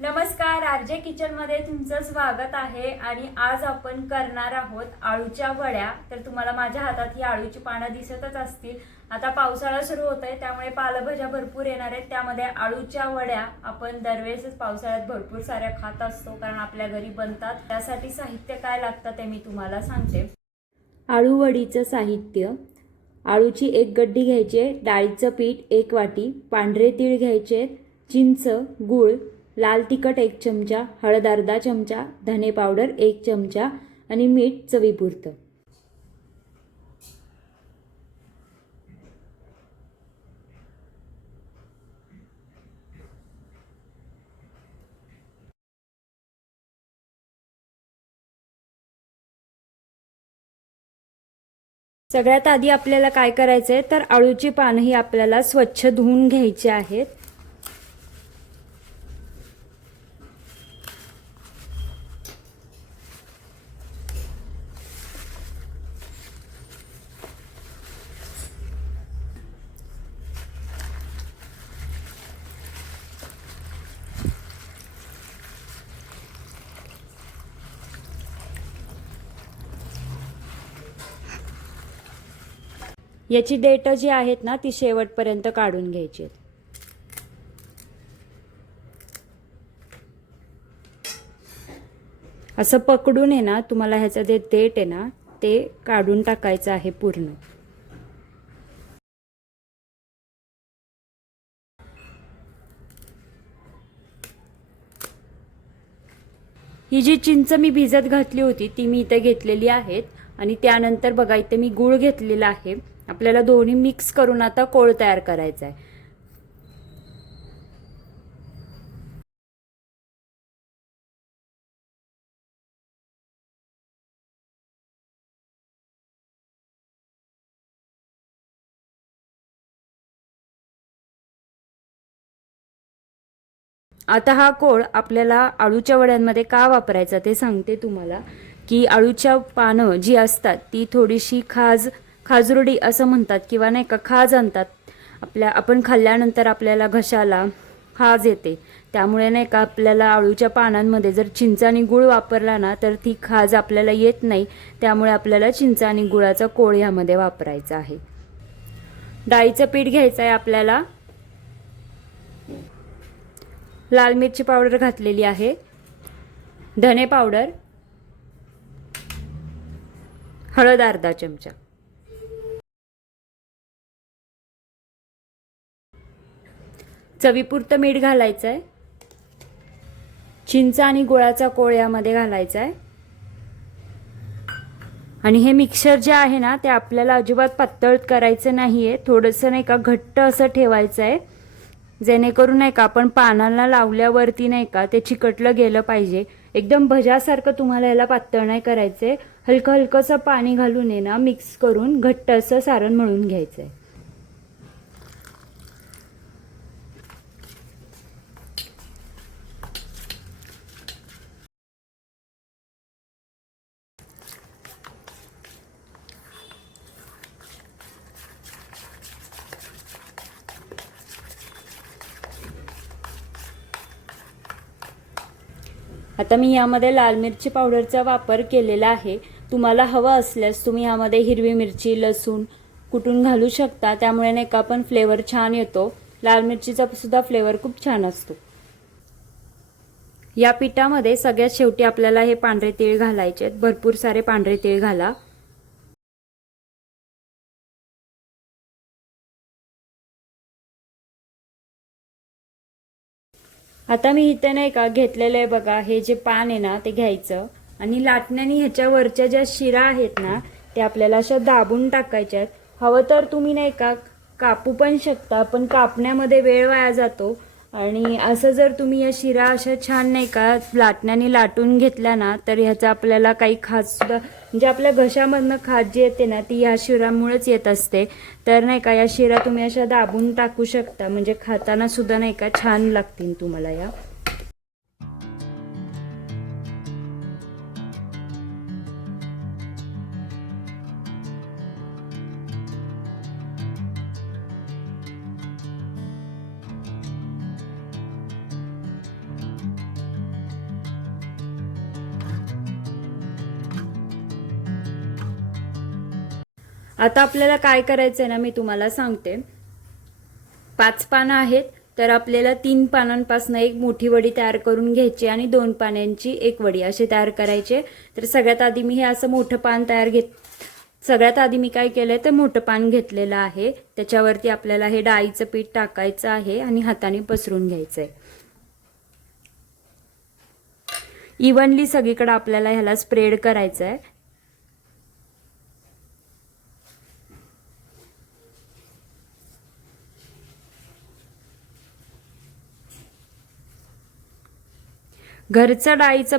नमस्कार, RJ kitchen मध्ये तुमचं स्वागत आहे। आणि आज आपण करणार आहोत आळूच्या वड्या। तर तुम्हाला माझ्या हातात ही आळूची पानं दिसतच असतील। आता पावसाळा सुरू होतोय त्यामुळे पालेभाज्या भरपूर येणार आहेत, त्यामध्ये आळूच्या वड्या आपण दरवेळेस पावसाळ्यात भरपूर साऱ्या खात असतो, कारण आपल्या घरी बनतात। त्यासाठी साहित्य काय लागतं ते मी तुम्हाला सांगते। आळू वडीचं साहित्य: आळूची एक गड्डी घ्यायची, डाळीचं पीठ 1 वाटी, पांढरे तीळ घ्यायचे, चिंच, गूळ, लाल तिखट 1 चमचा, हळद अर्धा चमचा, धने पावडर 1 चमचा आणि मीठ चवीपुरतं। सगळ्यात आधी आपल्याला काय करायचंय तर आळूची पानं ही आपल्याला स्वच्छ धुवून घ्यायची आहेत। याची देठ जी आहेत ना ती शेवटपर्यंत काढून घ्यायची आहेत। असं पकडून आहे ना तुम्हाला ह्याचं जे देठ आहे ना ते काढून टाकायचं आहे पूर्ण। ही जी चिंच मी भिजत घातली होती ती मी इथे घेतलेली आहेत। आणि त्यानंतर बघा इथे मी गूळ घेतलेला आहे। आपल्याला दोन्ही मिक्स करून आता कोळ तयार करायचा आहे। आता हा कोळ आपल्याला आळूच्या वड्यांमध्ये का वापरायचा ते सांगते तुम्हाला। की आळूच्या पानं जी असतात ती थोडीशी खाजरुडी असं म्हणतात किंवा नाही का खाज आणतात। आपण खाल्ल्यानंतर आपल्याला घशाला खाज येते, त्यामुळे नाही का आपल्याला आळूच्या पानांमध्ये जर चिंच आणि गूळ वापरला ना तर ती खाज आपल्याला येत नाही। त्यामुळे आपल्याला चिंच आणि गुळाचा कोळ यामध्ये वापरायचा आहे। डाळीचं पीठ घ्यायचं आहे आपल्याला, लाल मिरची पावडर घातलेली आहे, धने पावडर, हळद अर्धा चमचा, चवीपुरतं मीठ घालायचं आहे, चिंच आणि गुळाचा कोळ यामध्ये घालायचा आहे। आणि हे मिक्सर जे आहे ना ते आपल्याला अजिबात पातळ करायचं नाहीये, थोडंसं नाही का घट्ट असं ठेवायचं आहे, जेणेकरून नाही का आपण पानांना लावल्यावरती नाही का ते चिकटलं गेलं पाहिजे। एकदम भज्यासारखं तुम्हाला याला पातळ नाही करायचंय, हलकं हलकंसं पाणी घालून आहे ना मिक्स करून घट्ट असं सारण मळून घ्यायचंय। आता मी यामध्ये लाल मिरची पावडरचा वापर केलेला आहे। तुम्हाला हवं असल्यास तुम्ही यामध्ये हिरवी मिरची, लसूण कुटून घालू शकता, त्यामुळे नाही का पण फ्लेवर छान येतो। लाल मिरचीचा सुद्धा फ्लेवर खूप छान असतो। या पिठामध्ये सगळ्यात शेवटी आपल्याला हे पांढरे तीळ घालायचे आहेत, भरपूर सारे पांढरे तीळ घाला। आता मी इथे नाही का घेतलेलं आहे बघा, हे जे पान आहे ना ते घ्यायचं आणि लाटण्याने ह्याच्या वरच्या ज्या शिरा आहेत ना ते आपल्याला अशा दाबून टाकायच्या आहेत। हवं तर तुम्ही नाही का कापू पण शकता, पण कापण्यामध्ये वेळ वाया जातो। आणि असं जर तुम्ही या शिरा अशा छान नाही का लाटण्याने लाटून घेतल्या ना तर ह्याचा आपल्याला काही खाज सुद्धा म्हणजे आपल्या घशामधनं खाज जी येते ना ती या शिरामुळेच येत असते। तर नाही का या शिरा तुम्ही अशा दाबून टाकू शकता, म्हणजे खाताना सुद्धा नाही का छान लागतील तुम्हाला या। आता आपल्याला काय करायचं आहे ना, मी तुम्हाला सांगते. 5 पानं आहेत, तर आपल्याला 3 पानांपासून एक मोठी वडी तयार करून घ्यायची आणि 2 पानांची एक वडी असे तयार करायचे. तर सगळ्यात आधी मी हे असं मोठं पान सगळ्यात आधी मी काय केलंय तर मोठं पान घेतलेलं आहे. त्याच्यावरती आपल्याला हे डाळीचं पीठ टाकायचं आहे आणि हाताने पसरून घ्यायचंय. इव्हनली सगळीकडे आपल्याला ह्याला स्प्रेड करायचं आहे. घरचं डाळीचं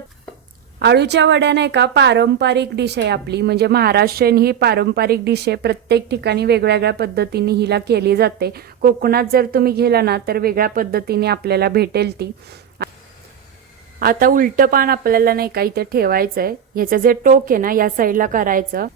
आळूच्या वड्या नाही का पारंपरिक डिश आहे आपली, म्हणजे महाराष्ट्रीयन ही पारंपरिक डिश आहे. प्रत्येक ठिकाणी वेगवेगळ्या पद्धतीने हिला केली जाते. कोकणात जर तुम्ही गेला ना तर वेगळ्या पद्धतीने आपल्याला भेटेल ती. आता उलटं पान आपल्याला नाही का इथे ठेवायचं आहे. ह्याचं जे टोक आहे ना या साईडला करायचं.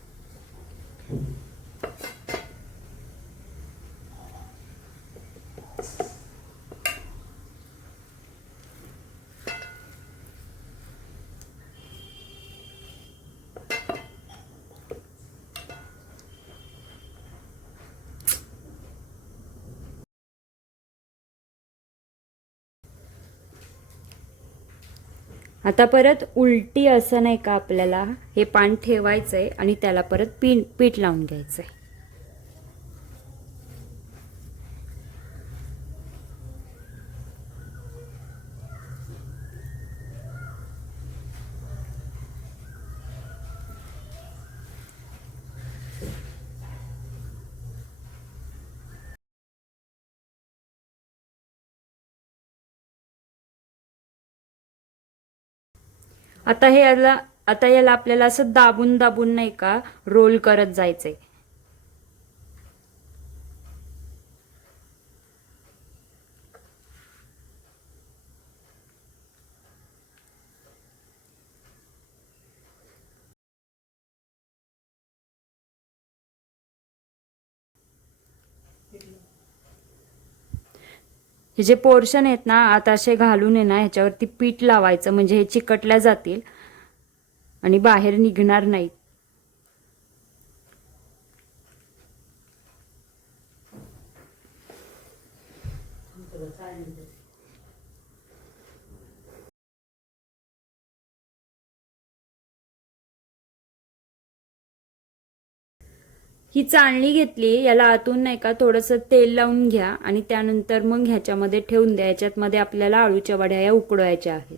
आता परत उलटी असं नाही का आपल्याला हे पान ठेवायचंय आणि त्याला परत पीठ लावून घ्यायचंय. आता याला आपल्याला असं दाबून दाबून नाही का रोल करत जायचंय. हे जे पोर्शन आहेत ना आता असे घालून आहे ना ह्याच्यावरती पीठ लावायचं, म्हणजे हे चिकटल्या जातील आणि बाहेर निघणार नाहीत. ही चाळणी घेतली, याला आतून नाही का थोडंसं तेल लावून घ्या आणि त्यानंतर मग ह्याच्यामध्ये ठेवून द्या. ह्याच्यामध्ये आपल्याला आळूच्या वड्या या उकडवायच्या आहेत.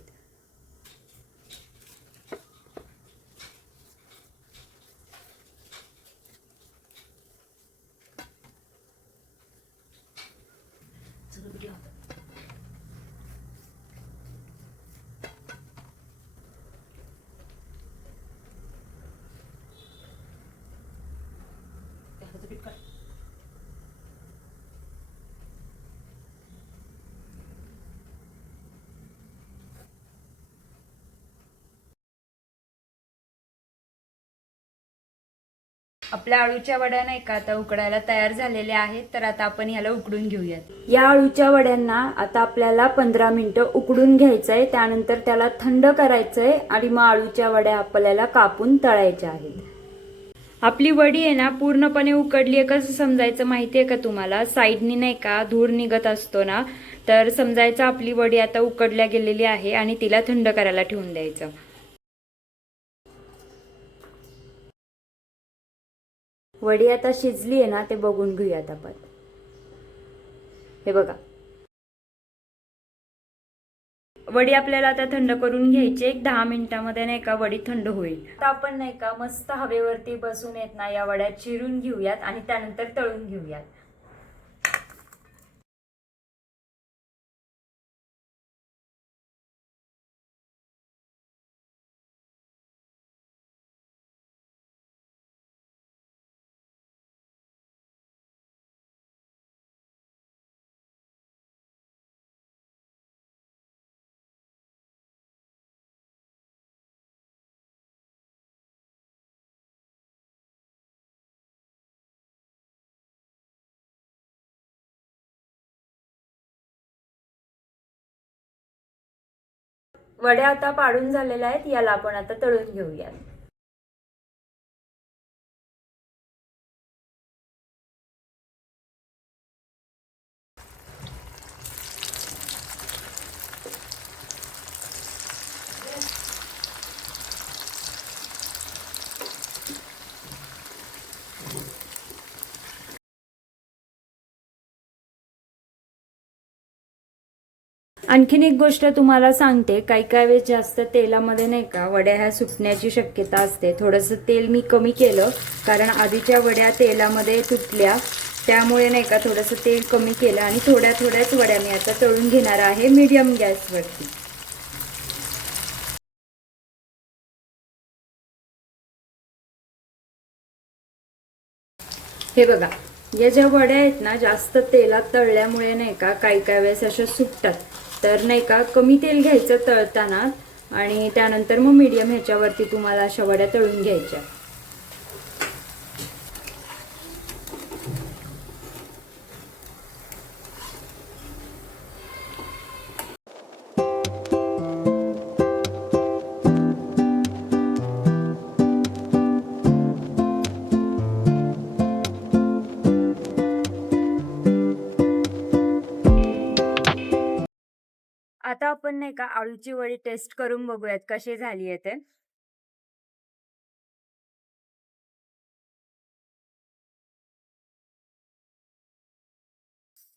आपल्या आळूच्या वड्या नाही का आता उकडायला तयार झालेल्या आहेत. तर आता आपण याला उकडून घेऊयात. या आळूच्या वड्यांना आता आपल्याला 15 मिनिटं उकडून घ्यायचंय. त्यानंतर त्याला थंड करायचंय आणि मग आळूच्या वड्या आपल्याला कापून तळायच्या आहेत. आपली वडी आहे ना पूर्णपणे उकडली आहे कसं समजायचं माहितीये का तुम्हाला? साईडनी नाही का धूर निघत असतो ना, तर समजायचं आपली वडी आता उकडल्या गेलेली आहे आणि तिला थंड करायला ठेवून द्यायचं. वडी आता शिजली आहे ना ते बघून घेऊयात आपण. हे बघा, वडी आपल्याला आता थंड करून घ्यायची. एक 10 मिनिटांमध्ये नाही का वडी थंड होईल. आता आपण नाही का मस्त हवेवरती बसून येत ना या वड्या चिरून घेऊयात आणि त्यानंतर तळून घेऊयात. वड्या आता पाडून झालेल्या आहेत, याला आपण आता तळून घेऊयात. आणखीन एक गोष्ट तुम्हाला सांगते, काही काही वेळेस जास्त तेलामध्ये नाही का वड्या ह्या सुटण्याची शक्यता असते. थोडंसं तेल मी कमी केलं, कारण आधीच्या वड्या तेलामध्ये तुटल्या, त्यामुळे नाही का थोडंसं तेल कमी केलं आणि थोड्या थोड्याच वड्या मी आता तळून घेणार आहे मीडियम गॅसवरती. हे बघा, या ज्या वड्या आहेत ना जास्त तेलात तळल्यामुळे नाही का काही काही वेळेस अशा सुटतात. तर नाही का कमी तेल घ्यायचं तळताना आणि त्यानंतर मग मीडियम ह्याच्यावरती तुम्हाला अशा वड्या तळून घ्यायच्या. आता आपण नाही का आळूची वडी टेस्ट करून बघूयात कशी झाली आहे ते.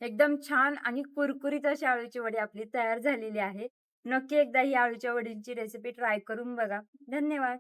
एकदम छान आणि कुरकुरीत अशी आळूची वडी आपली तयार झालेली आहे. नक्की एकदा ही आळूच्या वडींची रेसिपी ट्राय करून बघा. धन्यवाद.